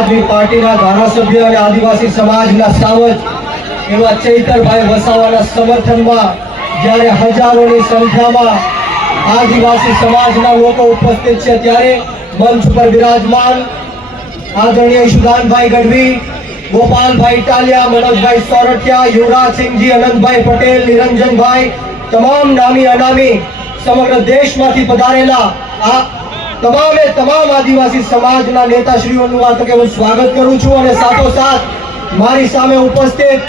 આદમી પાર્ટીના ધારાસભ્ય અને આદિવાસી સમાજના સાવજ એવા ચૈતરભાઈ વસાવાના સમર્થનમાં જ્યારે હજારોની સંખ્યામાં આદિવાસી સમાજના લોકો ઉપસ્થિત છે ત્યારે મંચ પર વિરાજમાન આદરણીય ઈશુદાનભાઈ ગઢવી, ગોપાલભાઈ ઇટાલિયા, મનોજભાઈ સોરઠિયા, યુવરાજસિંહજી, અનંતભાઈ પટેલ, નિરંજનભાઈ, તમામ નામી અનામી સમગ્ર દેશમાંથી પધારેલા આ તમામ આદિવાસી સમાજના નેતાશ્રીઓનું આ તકે હું સ્વાગત કરું છું અને સાથોસાથ મારી સામે ઉપસ્થિત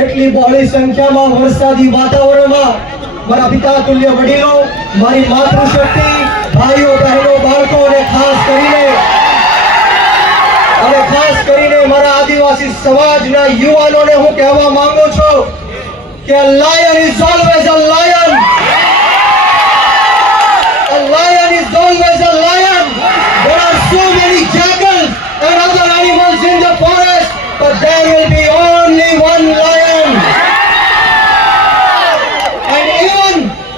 એટલી બહોળી સંખ્યામાં વરસાદી વાતાવરણમાં મારા પિતા તુલ્ય વડીલો, મારી માતૃશક્તિ, ભાઈઓ બહેનો, બાળકો અને ખાસ કરીને મારા આદિવાસી સમાજના યુવાનોને હું કહેવા માંગુ છું કે lion is always a lion. A lion is always a lion. There are so many jackals and other animals in the forest, but there will be only one lion. And even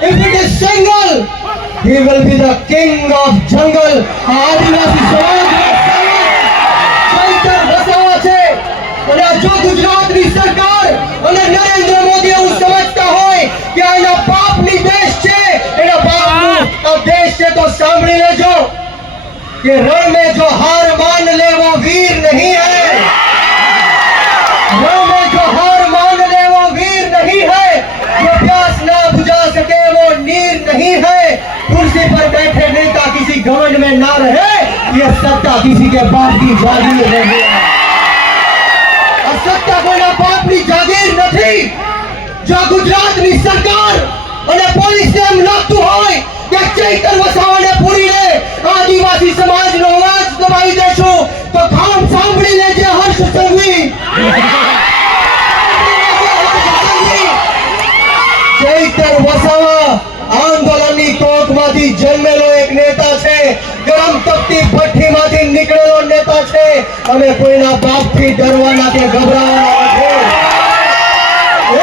if it is single, he will be the king of jungle. આદિવાસી સમાજના ચૈતર વસાવા છે અને જો ગુજરાતની સરકાર અને નરેન્દ્ર મોદી એવું સમજતા હોય કે એના બાપની દેશ છે, એના બાપનું આ દેશ છે, તો સાંભળી લેજો કે રણ में जो हार मान ले वो वीर नहीं है. रण में जो हार मान ले वो वीर नहीं है. जो प्यास ना बुझा सके वो नीर नहीं है. कुर्सी पर बैठे नेता किसी घमंड में ना रहे, ये सत्ता किसी के बाप की जागीर नहीं है. सत्ता कोઈના બાપની જાગીર નથી. જો ગુજરાતની સરકાર અને પોલીસને એમ લાગતું હોય કે ચૈતર વસાવાને પૂરીને આદિવાસી સમાજનો અવાજ દબાવી દેશું, તો કામ સાંભળી લેજે હર્ષ સંઘવી. ચૈતર વસાવા આંદોલનની કોકમાંથી જન્મેલો એક નેતા છે, ગરમ તપતી ભઠ્ઠીમાંથી નીકળેલો નેતા છે. અમે કોઈના બાપથી ડરવાના કે ગભરાવાના નથી.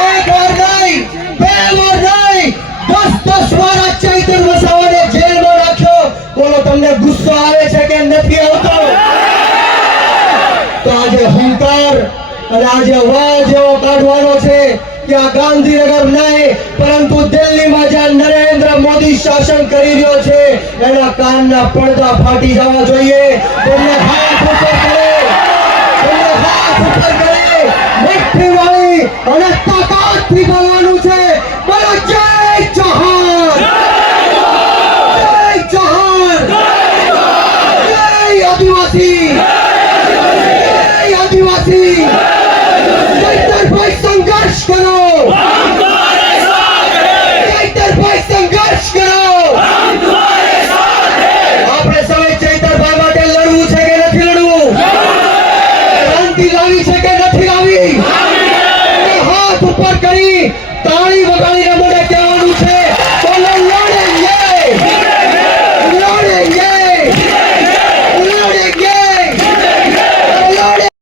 એક વાર નહીં, બે વાર નહીં, 10 વાર આ ચૈતર વસાવાને જેલમાં રાખ્યો. બોલો તમને ગુસ્સો આવે છે કે નથી આવતો? તો આજે હુંકાર અને આજે અવાજ એવો કાઢવાનો છે કે આ ગાંધીનગર નહીં પરંતુ દિલ્હીમાં જ્યાં નરેન્દ્ર મોદી શાસન કરી રહ્યો છે એના કાનના પડદા ફાટી જવા જોઈએ. તેમને હાથ ઉપર કરે, મુઠ્ઠી વાળી અને તાકાતથી બોલવાનું છે. બોલો જય જોહર, જય જોહર, જય આદિવાસી, જય આદિવાસી. ચૈતરભાઈ સંઘર્ષ કરો, ચૈતરભાઈ સંઘર્ષ કરો. આપણે સૌએ ચૈતરભાઈ માટે લડવું છે કે નથી લડવું? ક્રાંતિ લાવી છે કે નથી લાવી? હાથ ઉપર કરી